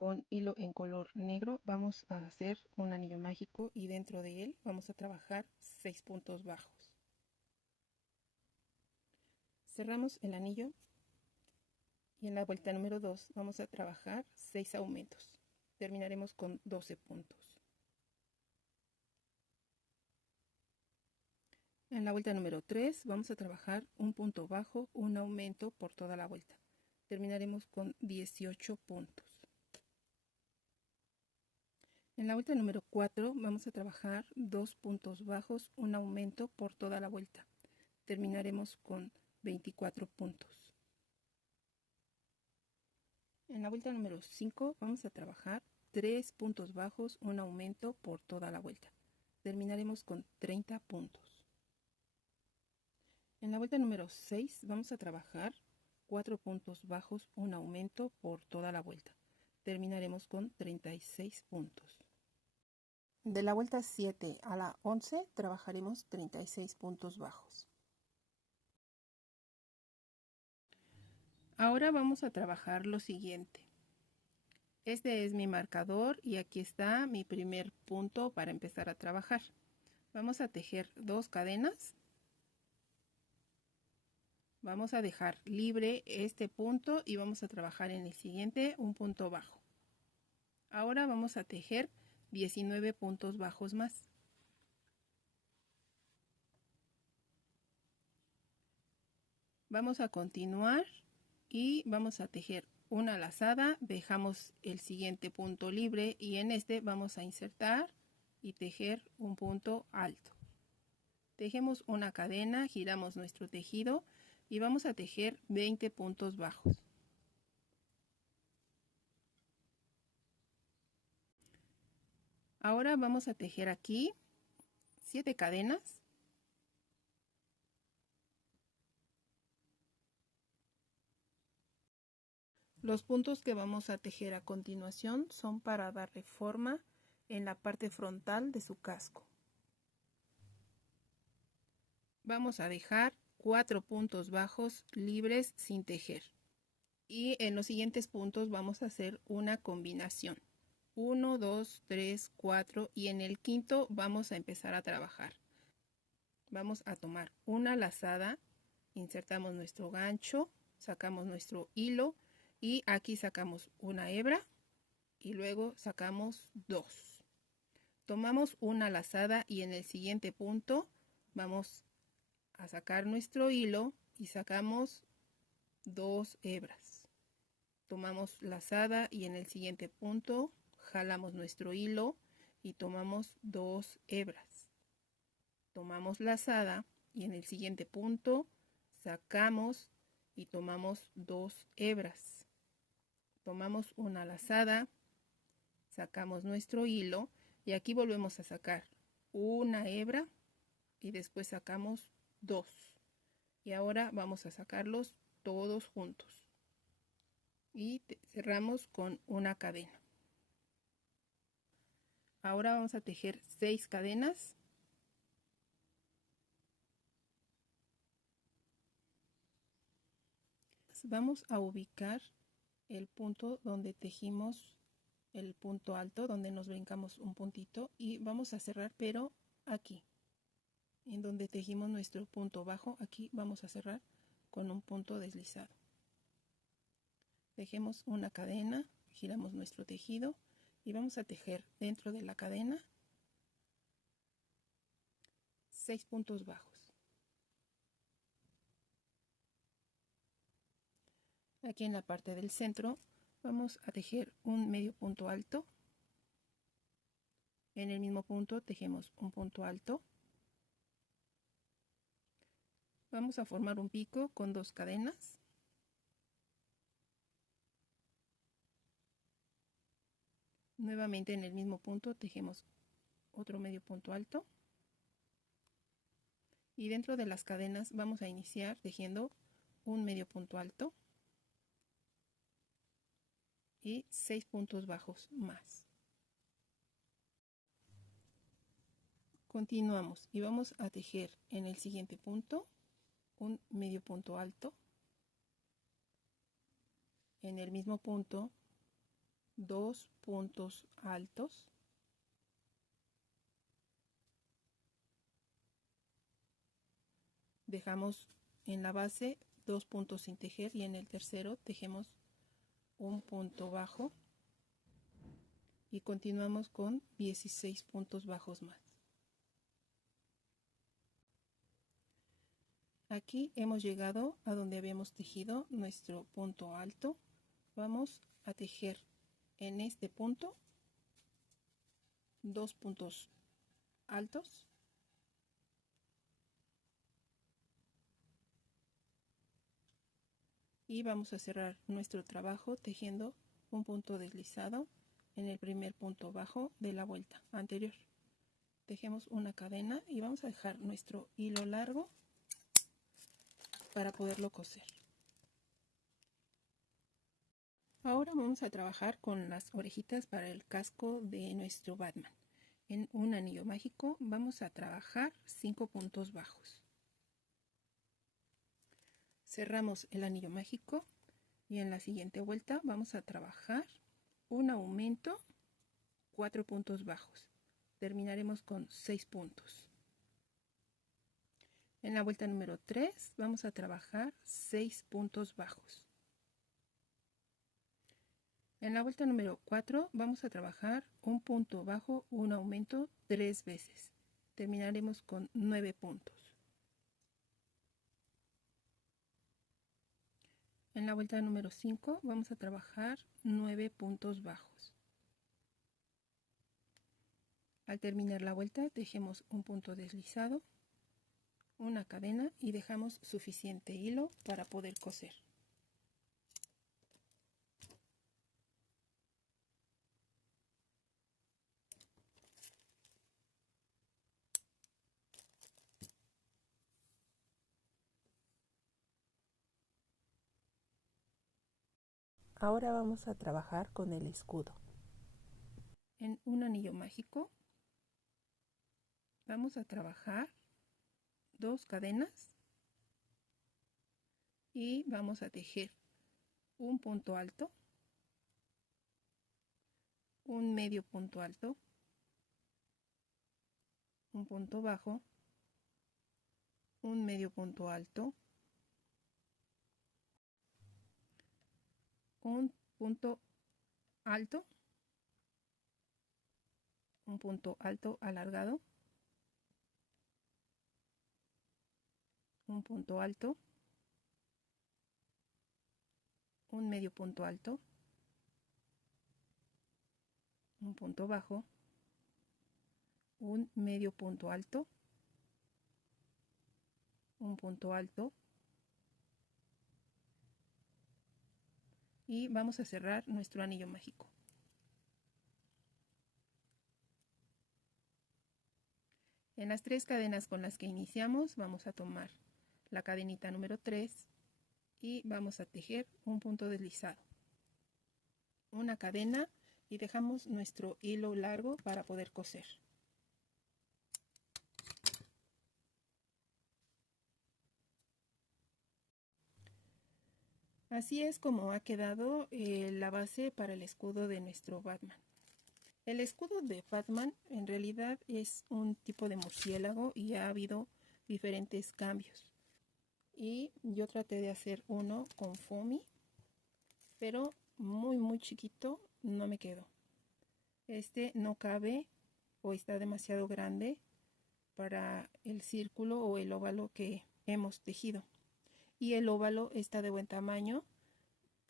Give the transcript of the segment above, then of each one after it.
con hilo en color negro vamos a hacer un anillo mágico y dentro de él vamos a trabajar 6 puntos bajos. Cerramos el anillo y en la vuelta número 2 vamos a trabajar 6 aumentos. Terminaremos con 12 puntos. En la vuelta número 3 vamos a trabajar un punto bajo, un aumento por toda la vuelta. Terminaremos con 18 puntos. En la vuelta número 4 vamos a trabajar 2 puntos bajos, un aumento por toda la vuelta. Terminaremos con 24 puntos. En la vuelta número 5 vamos a trabajar 3 puntos bajos, un aumento por toda la vuelta. Terminaremos con 30 puntos. En la vuelta número 6 vamos a trabajar 4 puntos bajos, un aumento por toda la vuelta. Terminaremos con 36 puntos. De la vuelta 7 a la 11 trabajaremos 36 puntos bajos. Ahora vamos a trabajar lo siguiente. Este es mi marcador y aquí está mi primer punto para empezar a trabajar. Vamos a tejer 2 cadenas. Vamos a dejar libre este punto y vamos a trabajar en el siguiente un punto bajo. Ahora vamos a tejer 19 puntos bajos más. Vamos a continuar y vamos a tejer una lazada, dejamos el siguiente punto libre y en este vamos a insertar y tejer un punto alto. Tejemos una cadena, giramos nuestro tejido y vamos a tejer 20 puntos bajos. Ahora vamos a tejer aquí 7 cadenas. Los puntos que vamos a tejer a continuación son para darle forma en la parte frontal de su casco. Vamos a dejar 4 puntos bajos libres sin tejer. Y en los siguientes puntos vamos a hacer una combinación. 1, 2, 3, 4 y en el quinto vamos a empezar a trabajar. Vamos a tomar una lazada, insertamos nuestro gancho, sacamos nuestro hilo y aquí sacamos una hebra y luego sacamos 2. Tomamos una lazada y en el siguiente punto vamos a sacar nuestro hilo y sacamos 2 hebras. Tomamos lazada y en el siguiente punto jalamos nuestro hilo y tomamos 2 hebras. Tomamos lazada y en el siguiente punto sacamos y tomamos 2 hebras. Tomamos una lazada, sacamos nuestro hilo y aquí volvemos a sacar una hebra y después sacamos 2. Y ahora vamos a sacarlos todos juntos y cerramos con una cadena. Ahora vamos a tejer 6 cadenas. Vamos a ubicar el punto donde tejimos el punto alto, donde nos brincamos un puntito y vamos a cerrar, pero aquí en donde tejimos nuestro punto bajo, aquí vamos a cerrar con un punto deslizado. Tejemos una cadena, giramos nuestro tejido y vamos a tejer dentro de la cadena 6 puntos bajos. Aquí en la parte del centro vamos a tejer un medio punto alto. En el mismo punto tejemos un punto alto. Vamos a formar un pico con 2 cadenas. Nuevamente en el mismo punto tejemos otro medio punto alto. Y dentro de las cadenas vamos a iniciar tejiendo un medio punto alto y 6 puntos bajos más. Continuamos y vamos a tejer en el siguiente punto un medio punto alto. En el mismo punto 2 puntos altos, dejamos en la base 2 puntos sin tejer y en el tercero tejemos un punto bajo y continuamos con 16 puntos bajos más. Aquí hemos llegado a donde habíamos tejido nuestro punto alto. Vamos a tejer en este punto 2 puntos altos y vamos a cerrar nuestro trabajo tejiendo un punto deslizado en el primer punto bajo de la vuelta anterior. Tejemos una cadena y vamos a dejar nuestro hilo largo para poderlo coser. Ahora vamos a trabajar con las orejitas para el casco de nuestro Batman. En un anillo mágico vamos a trabajar 5 puntos bajos. Cerramos el anillo mágico y en la siguiente vuelta vamos a trabajar un aumento, 4 puntos bajos. Terminaremos con 6 puntos. En la vuelta número 3 vamos a trabajar 6 puntos bajos. En la vuelta número 4 vamos a trabajar un punto bajo, un aumento 3 veces. Terminaremos con 9 puntos. En la vuelta número 5 vamos a trabajar 9 puntos bajos. Al terminar la vuelta tejemos un punto deslizado, una cadena y dejamos suficiente hilo para poder coser. Ahora vamos a trabajar con el escudo. En un anillo mágico vamos a trabajar 2 cadenas y vamos a tejer un punto alto, un medio punto alto, un punto bajo, un medio punto alto, un punto alto, un punto alto alargado, un punto alto, un medio punto alto, un punto bajo, un medio punto alto, un punto alto y vamos a cerrar nuestro anillo mágico. En las 3 cadenas con las que iniciamos vamos a tomar la cadenita número 3 y vamos a tejer un punto deslizado, una cadena y dejamos nuestro hilo largo para poder coser. Así es como ha quedado la base para el escudo de nuestro Batman. El escudo de Batman en realidad es un tipo de murciélago y ha habido diferentes cambios. Y yo traté de hacer uno con foamy, pero muy chiquito no me quedó. Este no cabe o está demasiado grande para el círculo o el óvalo que hemos tejido. Y el óvalo está de buen tamaño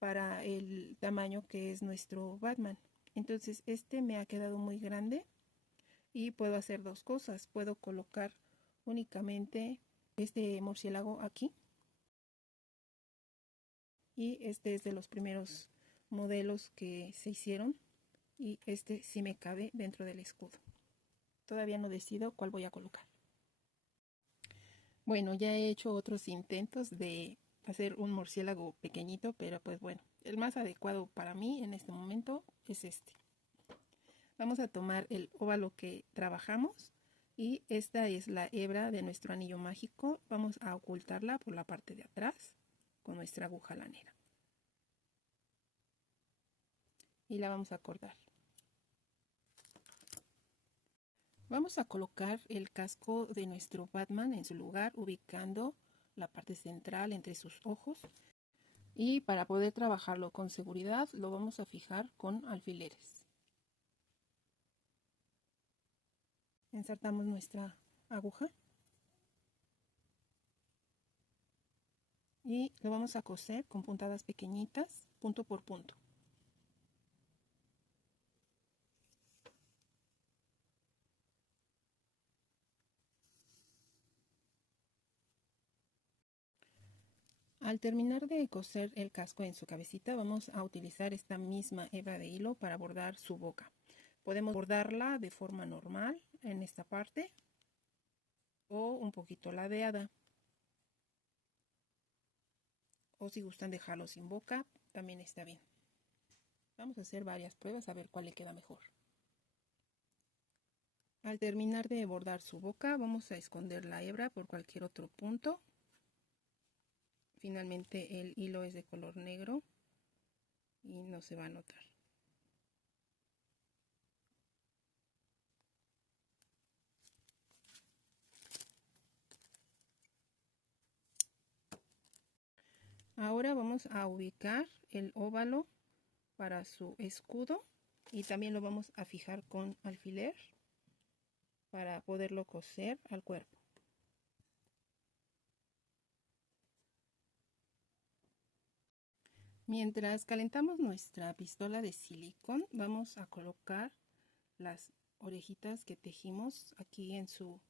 para el tamaño que es nuestro Batman. Entonces este me ha quedado muy grande y puedo hacer 2 cosas. Puedo colocar únicamente este murciélago aquí. Y este es de los primeros modelos que se hicieron. Y este sí me cabe dentro del escudo. Todavía no decido cuál voy a colocar. Bueno, ya he hecho otros intentos de hacer un murciélago pequeñito, pero pues bueno, el más adecuado para mí en este momento es este. Vamos a tomar el óvalo que trabajamos y esta es la hebra de nuestro anillo mágico. Vamos a ocultarla por la parte de atrás con nuestra aguja lanera. y la vamos a cortar. Vamos a colocar el casco de nuestro Batman en su lugar, ubicando la parte central entre sus ojos. Y para poder trabajarlo con seguridad, lo vamos a fijar con alfileres. Insertamos nuestra aguja y lo vamos a coser con puntadas pequeñitas, punto por punto. Al terminar de coser el casco en su cabecita, vamos a utilizar esta misma hebra de hilo para bordar su boca. Podemos bordarla de forma normal en esta parte o un poquito ladeada. O si gustan dejarlo sin boca, también está bien. Vamos a hacer varias pruebas a ver cuál le queda mejor. Al terminar de bordar su boca, vamos a esconder la hebra por cualquier otro punto. Finalmente el hilo es de color negro y no se va a notar. Ahora vamos a ubicar el óvalo para su escudo y también lo vamos a fijar con alfiler para poderlo coser al cuerpo. Mientras calentamos nuestra pistola de silicón, vamos a colocar las orejitas que tejimos aquí en su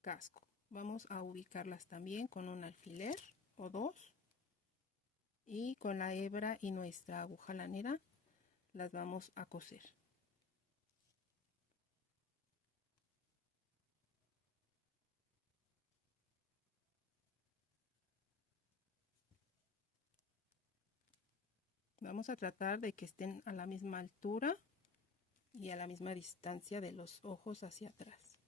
casco. Vamos a ubicarlas también con un alfiler o dos y con la hebra y nuestra aguja lanera las vamos a coser. Vamos a tratar de que estén a la misma altura y a la misma distancia de los ojos hacia atrás.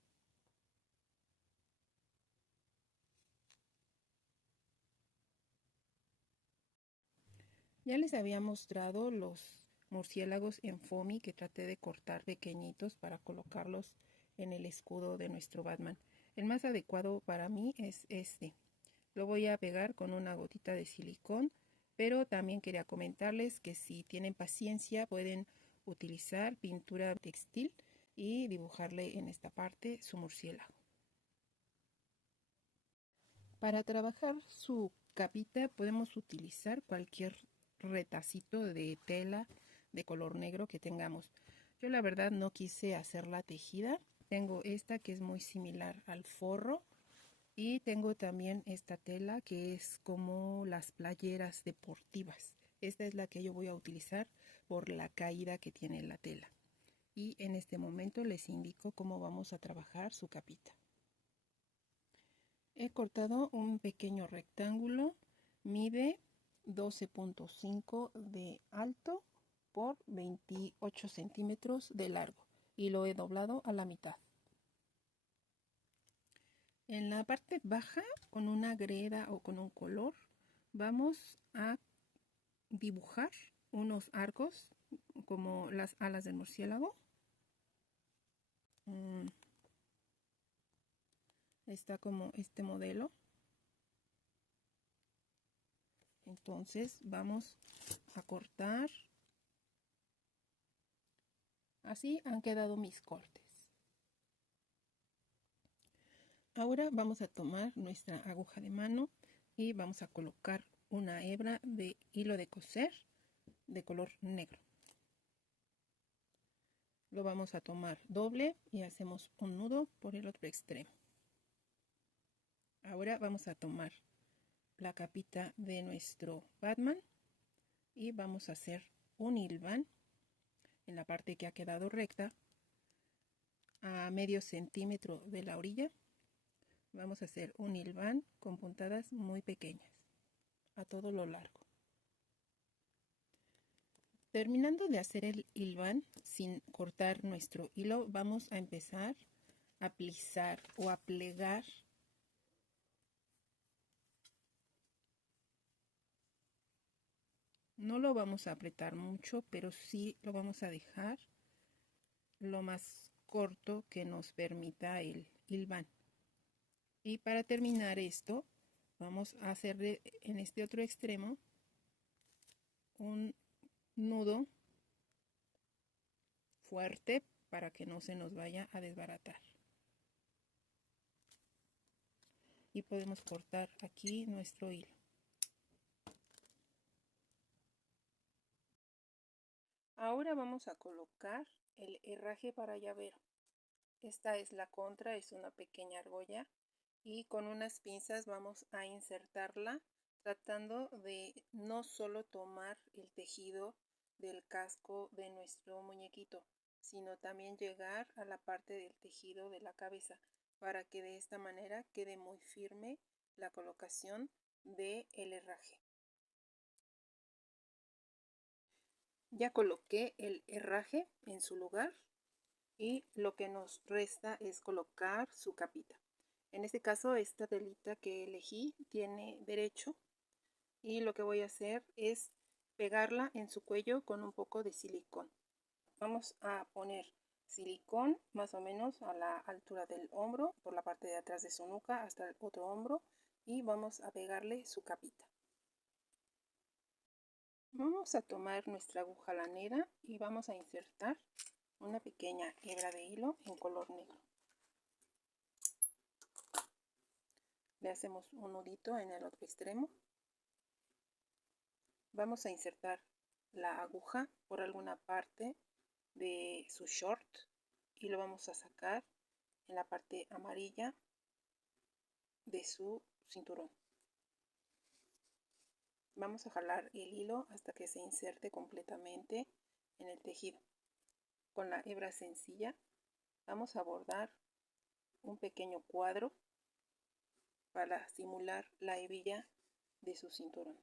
Ya les había mostrado los murciélagos en foamy que traté de cortar pequeñitos para colocarlos en el escudo de nuestro Batman. El más adecuado para mí es este. Lo voy a pegar con una gotita de silicón, pero también quería comentarles que si tienen paciencia pueden utilizar pintura textil y dibujarle en esta parte su murciélago. Para trabajar su capita podemos utilizar cualquier retacito de tela de color negro que tengamos. Yo la verdad no quise hacerla tejida. Tengo esta que es muy similar al forro y tengo también esta tela que es como las playeras deportivas. Esta es la que yo voy a utilizar por la caída que tiene la tela. Y en este momento les indico cómo vamos a trabajar su capita. He cortado un pequeño rectángulo, mide 12.5 de alto por 28 centímetros de largo y lo he doblado a la mitad. En la parte baja, con una greda o con un color, vamos a dibujar unos arcos como las alas del murciélago. Está como este modelo. Entonces vamos a cortar. Así han quedado mis cortes. Ahora vamos a tomar nuestra aguja de mano y vamos a colocar una hebra de hilo de coser de color negro. Lo vamos a tomar doble y hacemos un nudo por el otro extremo. Ahora vamos a tomar la capita de nuestro Batman y vamos a hacer un hilván en la parte que ha quedado recta a medio centímetro de la orilla. Vamos a hacer un hilván con puntadas muy pequeñas a todo lo largo. Terminando de hacer el hilván sin cortar nuestro hilo, vamos a empezar a plisar o a plegar No lo vamos a apretar mucho, pero sí lo vamos a dejar lo más corto que nos permita el hilván. Y para terminar esto, vamos a hacerle en este otro extremo un nudo fuerte para que no se nos vaya a desbaratar. Y podemos cortar aquí nuestro hilo. Ahora vamos a colocar el herraje para llavero. Esta es la contra, es una pequeña argolla y con unas pinzas vamos a insertarla tratando de no solo tomar el tejido del casco de nuestro muñequito, sino también llegar a la parte del tejido de la cabeza para que de esta manera quede muy firme la colocación del herraje. Ya coloqué el herraje en su lugar y lo que nos resta es colocar su capita. En este caso, esta telita que elegí tiene derecho y lo que voy a hacer es pegarla en su cuello con un poco de silicón. Vamos a poner silicón más o menos a la altura del hombro, por la parte de atrás de su nuca hasta el otro hombro, y vamos a pegarle su capita. Vamos a tomar nuestra aguja lanera y vamos a insertar una pequeña hebra de hilo en color negro. Le hacemos un nudito en el otro extremo. Vamos a insertar la aguja por alguna parte de su short y lo vamos a sacar en la parte amarilla de su cinturón. Vamos a jalar el hilo hasta que se inserte completamente en el tejido. Con la hebra sencilla vamos a bordar un pequeño cuadro para simular la hebilla de su cinturón.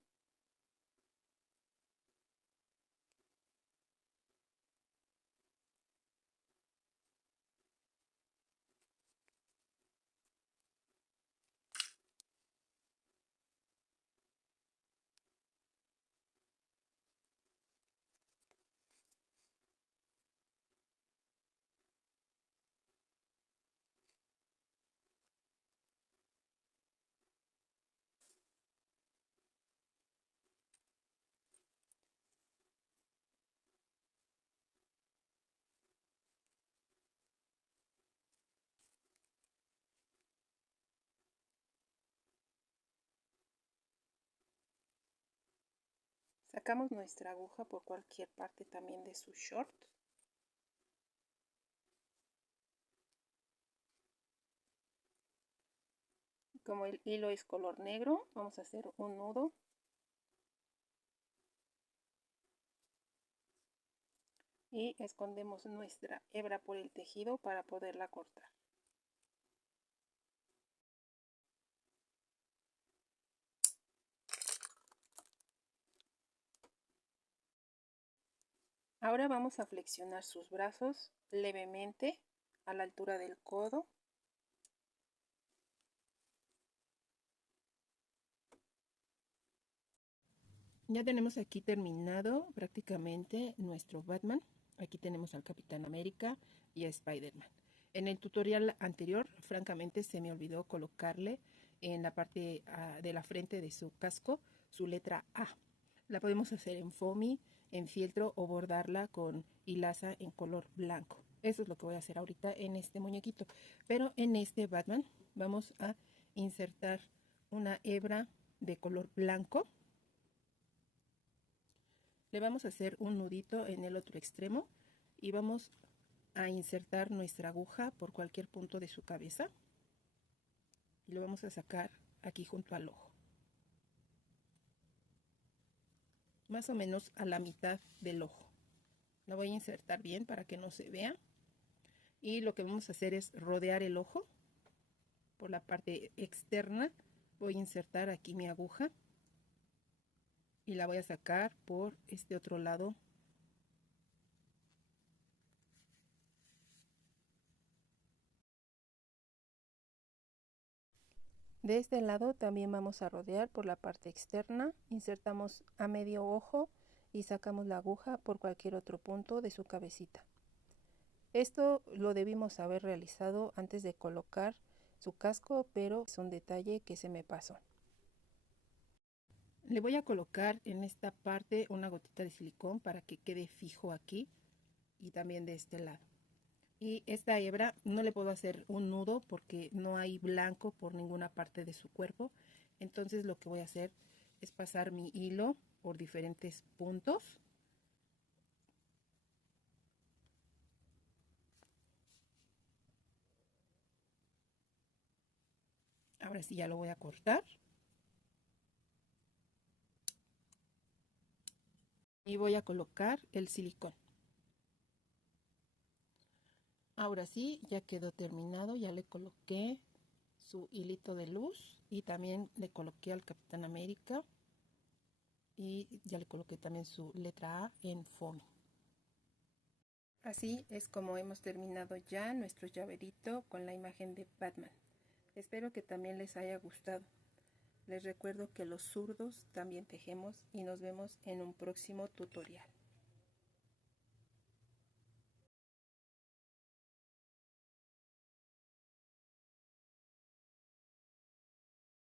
Sacamos nuestra aguja por cualquier parte también de su short. Como el hilo es color negro, vamos a hacer un nudo y escondemos nuestra hebra por el tejido para poderla cortar. Ahora vamos a flexionar sus brazos levemente a la altura del codo. Ya tenemos aquí terminado prácticamente nuestro Batman. Aquí tenemos al Capitán América y a Spider-Man. En el tutorial anterior, francamente, se me olvidó colocarle en la parte de la frente de su casco su letra A. La podemos hacer en foamy, en fieltro o bordarla con hilaza en color blanco. Eso es lo que voy a hacer ahorita en este muñequito. Pero en este Batman vamos a insertar una hebra de color blanco. Le vamos a hacer un nudito en el otro extremo y vamos a insertar nuestra aguja por cualquier punto de su cabeza y lo vamos a sacar aquí junto al ojo, más o menos a la mitad del ojo. La voy a insertar bien para que no se vea y lo que vamos a hacer es rodear el ojo por la parte externa. Voy a insertar aquí mi aguja y la voy a sacar por este otro lado. De este lado también vamos a rodear por la parte externa, insertamos a medio ojo y sacamos la aguja por cualquier otro punto de su cabecita. Esto lo debimos haber realizado antes de colocar su casco, pero es un detalle que se me pasó. Le voy a colocar en esta parte una gotita de silicón para que quede fijo aquí y también de este lado. Y esta hebra no le puedo hacer un nudo porque no hay blanco por ninguna parte de su cuerpo. Entonces lo que voy a hacer es pasar mi hilo por diferentes puntos. Ahora sí ya lo voy a cortar. Y voy a colocar el silicón. Ahora sí, ya quedó terminado, ya le coloqué su hilito de luz y también le coloqué al Capitán América y ya le coloqué también su letra A en foamy. Así es como hemos terminado ya nuestro llaverito con la imagen de Batman. Espero que también les haya gustado. Les recuerdo que los zurdos también tejemos y nos vemos en un próximo tutorial.